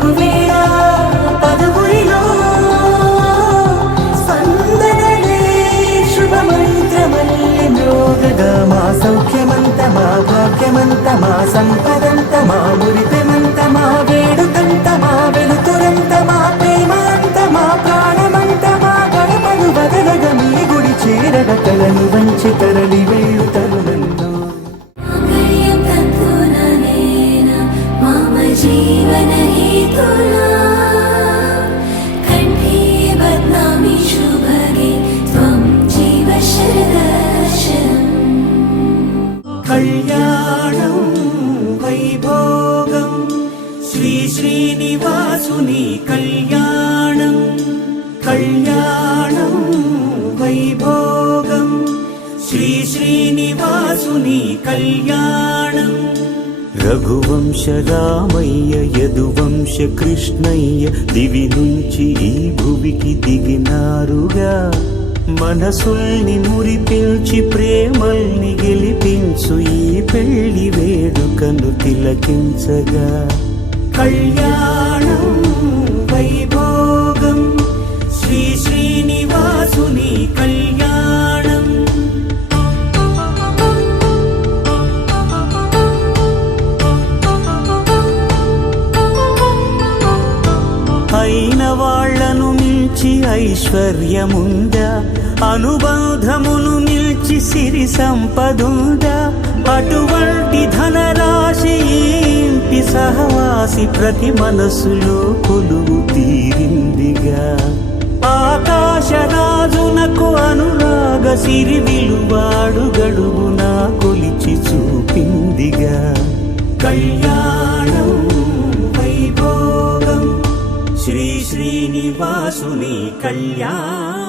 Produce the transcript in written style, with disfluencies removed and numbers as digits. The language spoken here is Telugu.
రఘువీర పదవురిలో స్పందనలే శుభమంత్రమల్లి మ్రోగగా మా సౌఖ్యమంత మా భాగ్యమంత మా సంపదంత మా మురిపెమంత మా వేడుకంత మా వెలుతురంత మా ప్రేమంత మా ప్రాణమంత మా గడపను బదలగా మీ గుడి చేరగ కలను వంచి తరలి వెళ్ళు తరుణంలో जीवन हेतुना कंठे बध्नामि शुभगे त्वं जीव शरदर्शनम् कल्याणं वैभोगं श्री श्रीनिवासुनि कल्याणं कल्याणं वैभोगं श्री श्रीनिवासुनि कल्याणं రఘువంశ రామయ్య యదువంశ కృష్ణయ్య దివి నుంచి ఈ భువికి దిగినారుగా మనసుల్ని మురిపించి ప్రేమల్ని గెలిపించు ఈ పెళ్లి వేడుకను తిలకించగా కళ్యాణం వైభోగం శ్రీ శ్రీనివాసుని కళ్యాణం అయిన వాళ్లను మించి ఐశ్వర్యముందా అనుబంధమును మిల్చి సిరి సంపదుందా అటువంటి ధనరాశి ఇంటి సహవాసి ప్రతి మనసులో కొలువు తీరిందిగా ఆకాశరాజునకు అనురాగ సిరి విలువాడు గడువునా కొలిచి చూపిందిగా కళ్యాణం వైభోగం श्री श्रीनिवासुनि कल्याण।